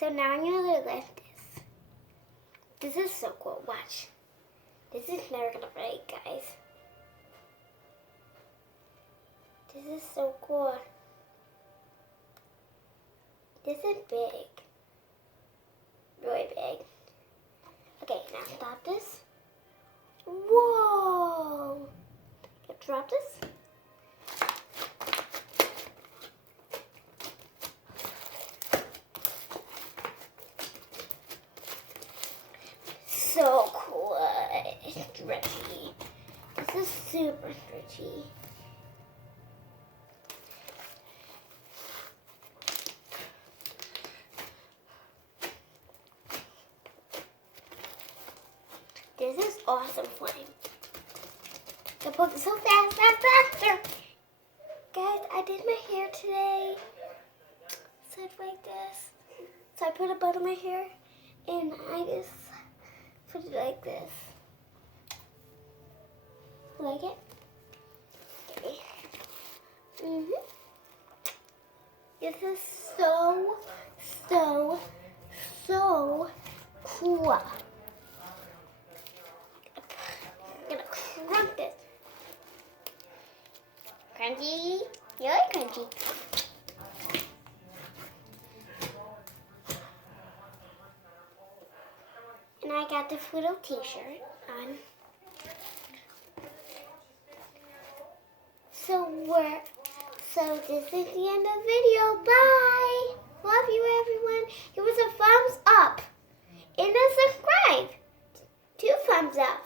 So now I'm gonna lift this. This is so cool. Watch. This is never gonna break, guys. This is so cool. This is big. Really big. Okay, now stop this. Whoa! Drop this. So cool. Stretchy. This is super stretchy. This is awesome slime. The book is so fast, faster. Guys, I did my hair today. So it's like this. So I put a bun in my hair and I just put it like this. Like it? Okay. This is so cool. I'm gonna crunch this. Crunchy. You like crunchy. And I got this little t-shirt on. So this is the end of the video. Bye. Love you, everyone. Give us a thumbs up and a subscribe. 2 thumbs up.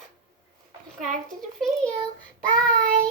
Subscribe to the video. Bye.